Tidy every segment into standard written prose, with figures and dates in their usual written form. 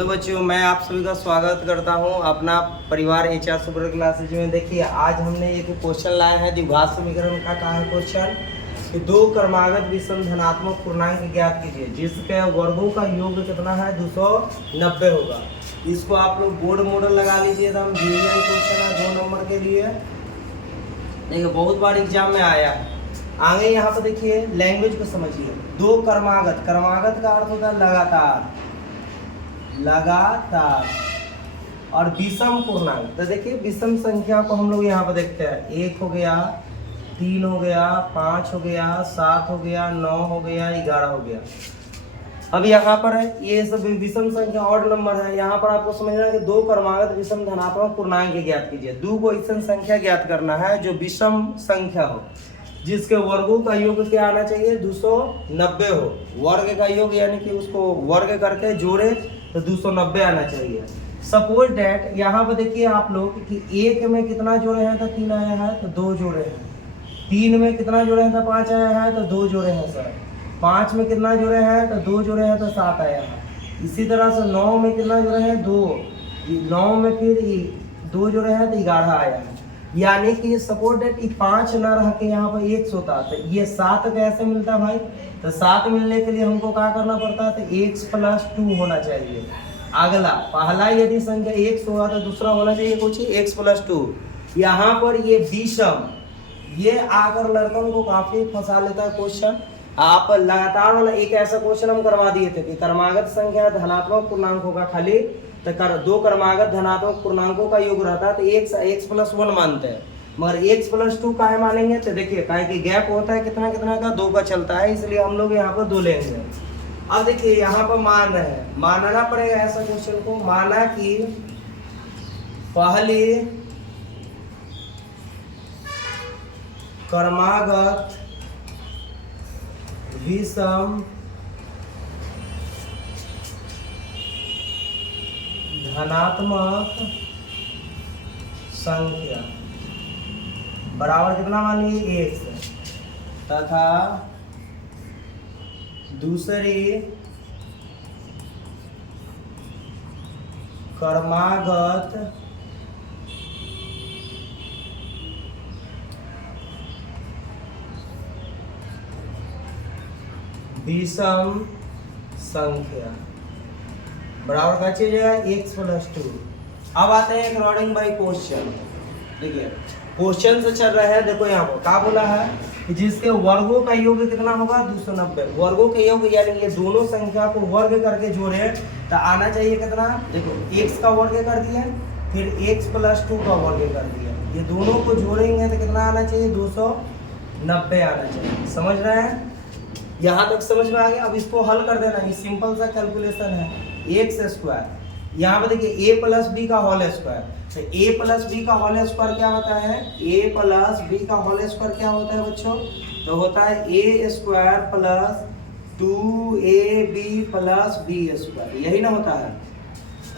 Hello बच्चों, मैं आप सभी का स्वागत करता हूं अपना परिवार HR सुपर क्लासेज में। देखिए, आज हमने एक क्वेश्चन लाया है द्विघात समीकरण का। कहा है क्वेश्चन कि दो क्रमागत विषम धनात्मक पूर्णांक ज्ञात कीजिए जिसके वर्गों का योग कितना है 290 होगा। इसको आप लोग बोर्ड मॉडल लगा लीजिए। हम क्वेश्चन है 2 नंबर के लिए। देखिए, बहुत बार एग्जाम में आया है। आगे यहाँ पर देखिए, लैंग्वेज को समझिए। दो क्रमागत, क्रमागत का अर्थ होता है लगातार, लगातार, और विषम पूर्णांक। तो देखिए, विषम संख्या को हम लोग यहाँ पर देखते हैं। 1 हो गया, 3 हो गया, 5 हो गया, 7 हो गया, 9 हो गया, 11 हो गया। अब यहाँ पर है ये सब विषम संख्या ऑड नंबर है। यहाँ पर आपको समझना है कि दो क्रमागत विषम धनात्मक पूर्णांक ज्ञात कीजिए। दो को ऐसी संख्या ज्ञात करना है जो विषम संख्या हो, जिसके वर्गों का योग क्या आना चाहिए 290 हो। वर्ग का योग यानी कि उसको वर्ग करके जोड़े तो 290 आना चाहिए। सपोज डेट यहाँ पर देखिए आप लोग कि 1 में कितना जोड़े हैं तो 3 आया है तो 2 जोड़े हैं। 3 में कितना जोड़े हैं तो 5 आया है तो 2 जोड़े हैं सर। 5 में कितना जोड़े हैं तो 2 जोड़े हैं तो 7 आया है। इसी तरह से 9 में कितना जोड़े हैं 2, 9 में फिर 2 जोड़े हैं तो 11 आया है। यानी कि सपोज डेट 5 न रह के यहाँ पर 1 होता तो ये 7 कैसे मिलता भाई। तो 7 मिलने के लिए हमको क्या करना पड़ता है तो x + 2 होना चाहिए। अगला पहला यदि संख्या 1 हुआ तो दूसरा होना चाहिए कुछ x + 2। यहाँ पर ये विषम, ये आकर लड़कों को काफी फंसा लेता है क्वेश्चन। आप लगातार वाला एक ऐसा क्वेश्चन हम करवा दिए थे कि क्रमागत संख्या धनात्मक पूर्णांकों का खाली तो दो क्रमागत धनात्मक पूर्णांकों का योग रहता है तो x + 1 मानते हैं, मगर x + 2 काहे मानेंगे। तो देखिए, काहे कि गैप होता है कितना कितना का 2 का चलता है, इसलिए हम लोग यहाँ पर 2 लेंगे। अब देखिए, यहाँ पर मान रहे हैं, मानना पड़ेगा ऐसा क्वेश्चन को। माना कि पहली क्रमागत विषम धनात्मक संख्या बराबर कितना मान लीजिए 1 तथा दूसरी क्रमागत विषम संख्या बराबर क्या चीज है x + 2। अब आते हैं अकॉर्डिंग बाई क्वेश्चन। देखिए, क्वेश्चन से चल रहा है। देखो यहाँ पर क्या बोला है कि जिसके वर्गों का योग कितना होगा 290। वर्गों के योग यानी ये दोनों संख्या को वर्ग करके जोड़े तो आना चाहिए कितना। देखो, x का वर्ग कर दिया, फिर x + 2 का वर्ग कर दिया। ये दोनों को जोड़ेंगे तो कितना आना चाहिए 290 आना चाहिए। समझ रहे हैं, यहाँ तक समझ में आ गया। अब इसको हल कर देना, ये सिंपल सा कैलकुलेशन है। x², यहाँ पे देखिए a + b का होल स्क्वायर। तो a + b का होल स्क्वायर क्या होता है, a + b का होल स्क्वायर क्या होता है बच्चों, तो होता है a² + 2ab + b²। यही ना होता है।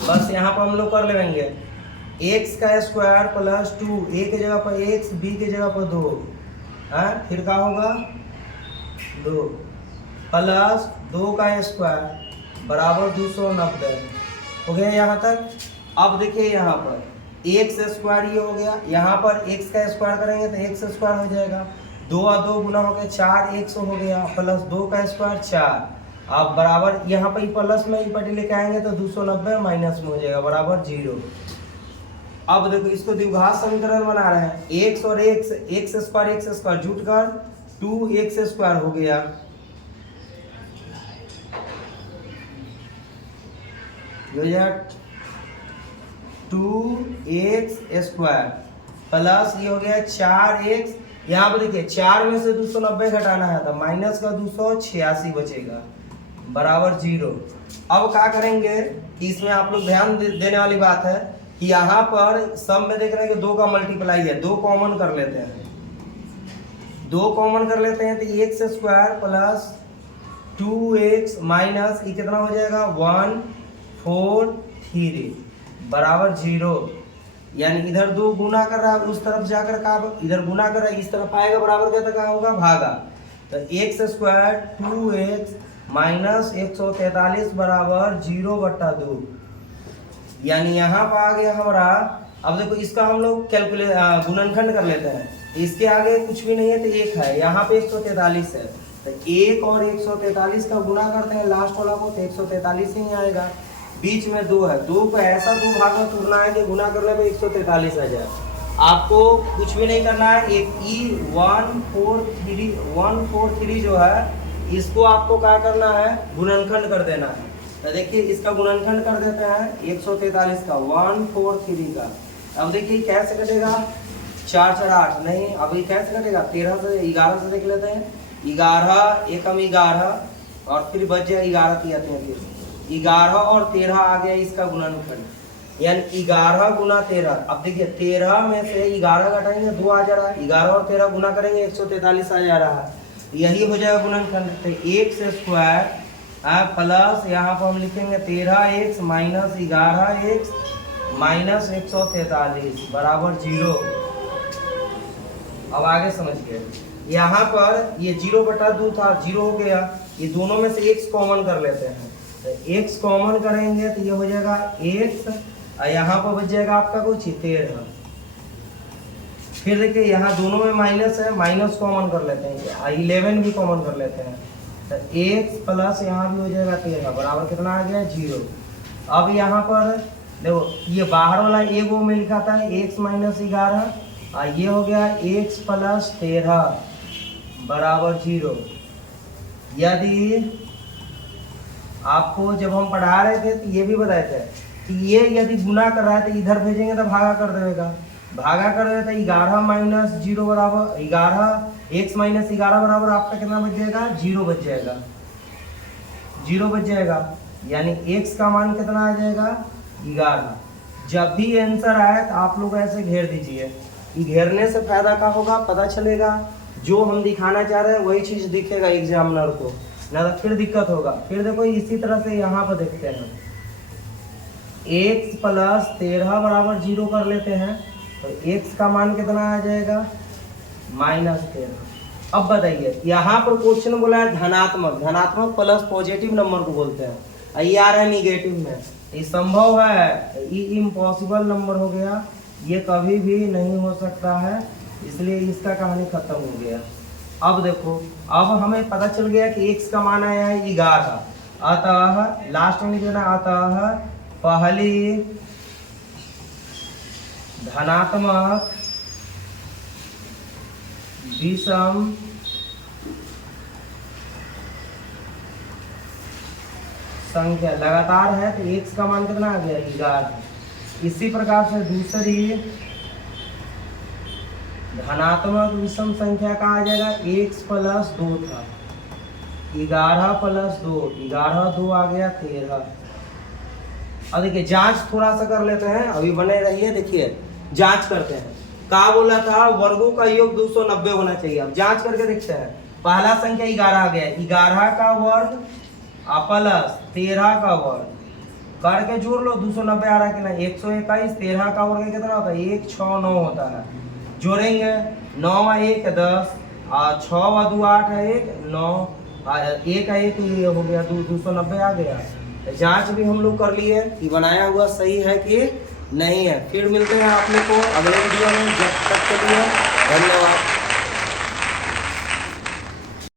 बस यहाँ पर हम लोग कर लेंगे x² + 2, a के जगह पर x, b के जगह पर 2, फिर क्या होगा 2 + 2 का स्क्वायर बराबर 290 हो गया यहाँ तक। अब देखिए, यहाँ पर x² ये हो गया, यहाँ पर x का स्क्वायर करेंगे तो x² हो जाएगा। 2 और 2 गुना हो गया 4x हो गया, + 2 का स्क्वायर 4। अब बराबर यहाँ पर प्लस में ही पटी लेके आएंगे तो 290 माइनस में हो जाएगा बराबर 0। अब देखो, इसको द्विघात समीकरण बना रहे हैं। x और x² जुट कर 2x² हो गया। हो जाएगा 2x² प्लस ये हो गया 4x। यहाँ पर देखिए 4 में से 290 घटाना है तो माइनस का 286 बचेगा बराबर 0। अब क्या करेंगे कि इसमें आप लोग ध्यान देने वाली बात है कि यहाँ पर सब में देख रहे हैं कि 2 का मल्टीप्लाई है। 2 कॉमन कर लेते हैं, 2 कॉमन कर लेते हैं तो x² + 2x माइनस ये कितना हो जाएगा 143 बराबर 0। यानी इधर 2 गुना कर रहा है, उस तरफ जाकर का इधर गुना कर रहा है, इस तरफ आएगा बराबर क्या तक होगा भागा। तो x² 2x माइनस 143 बराबर 0/2 यानी यहाँ पर आ गया हमारा। अब देखो इसका हम लोग गुणनखंड कर लेते हैं। इसके आगे कुछ भी नहीं है तो एक है, यहाँ पे 143 है तो 1 और 143 का गुना करते हैं लास्ट वाला को तो 143 ही आएगा। बीच में 2 है, 2 को ऐसा 2 भाग में तोड़ना है कि गुना करने पे 143 आ जाए। आपको कुछ भी नहीं करना है। एक E143 जो है इसको आपको क्या करना है, गुणनखंड कर देना है। तो देखिए इसका गुणनखंड कर देते हैं 143 का 143 का। अब देखिए कैसे कटेगा, 4 4 8 नहीं, अभी कैसे कटेगा 13 से 11 से देख लेते हैं। 11 एकम 11 और फिर बच जाए 11 3 33, 11 और 13 आ गया इसका गुणनखंड, यानी 11 गुना 13। अब देखिए 13 में से 11 घटाएंगे 2 आ जा रहा है, 11 और 13 गुना करेंगे 143 आ जा रहा है, यही हो जाएगा गुणनखंड। तो 1 से स्क्वायर प्लस यहाँ पर हम लिखेंगे 13x माइनस 11x माइनस 143 बराबर 0। अब आगे समझिए, यहाँ पर ये 0/2 था, 0 हो गया। ये दोनों में से x कॉमन कर लेते हैं तो x कॉमन करेंगे तो ये हो जाएगा x और यहाँ पर बच जाएगा आपका कुछ 13। फिर देखिए यहाँ दोनों में माइनस है, माइनस कॉमन कर लेते हैं, 11 भी कॉमन कर लेते हैं तो x प्लस यहाँ भी हो जाएगा 13 बराबर कितना आ गया 0। अब यहाँ पर देखो ये बाहर वाला एक वो में लिखा था x माइनस 11 और ये हो गया x प्लस 13 बराबर 0। यदि आपको जब हम पढ़ा रहे थे तो ये भी बताए थे कि ये यदि गुना कर रहा है तो इधर भेजेंगे तो भागा कर देगा, भागा कर देगा तो 11 माइनस 0 बराबर 11, x माइनस 11 बराबर आपका कितना बच जाएगा 0 बच जाएगा, 0 बच जाएगा। यानी x का मान कितना आ जाएगा 11। जब भी आंसर आए तो आप लोग ऐसे घेर दीजिए, घेरने से फायदा क्या होगा पता चलेगा, जो हम दिखाना चाह रहे हैं वही चीज दिखेगा एग्जामिनर को, ना तो फिर दिक्कत होगा। फिर देखो इसी तरह से यहाँ पर देखते हैं, x प्लस 13 बराबर 0 कर लेते हैं तो x का मान कितना आ जाएगा -13। अब बताइए यहाँ पर क्वेश्चन बोला है धनात्मक, धनात्मक प्लस पॉजिटिव नंबर को बोलते हैं, ये आ रहा है निगेटिव में, ये संभव है, ये इम्पॉसिबल नंबर हो गया, ये कभी भी नहीं हो सकता है, इसलिए इसका कहानी खत्म हो गया। अब देखो अब हमें पता चल गया कि x का मान आया है 11, अतः लास्ट में लिख देना, अतः पहली धनात्मक विषम संख्या लगातार है तो x का मान कितना आ गया 11। इसी प्रकार से दूसरी धनात्मक विषम संख्या का आ जाएगा x प्लस 2 था, 11 प्लस 2, 11 2 आ गया 13। अब देखिए जांच थोड़ा सा कर लेते हैं, अभी बने रहिए, देखिए जांच करते हैं। का बोला था वर्गों का योग 290 होना चाहिए। अब जांच करके देखते हैं। पहला संख्या 11 आ गया, 11 का वर्ग प्लस 13 का वर्ग करके जोड़ लो, 290 आ रहा है कि नहीं, 121, 13 का वर्ग कितना होता है 169 होता है, जोड़ेंगे 9 1 10 और 6 2 8 है 1 9 1 है 1 ये हो गया 290 आ गया। जांच भी हम लोग कर लिए कि बनाया हुआ सही है कि नहीं है। फिर मिलते हैं आप लोग को अगले वीडियो में, जब तक के लिए धन्यवाद।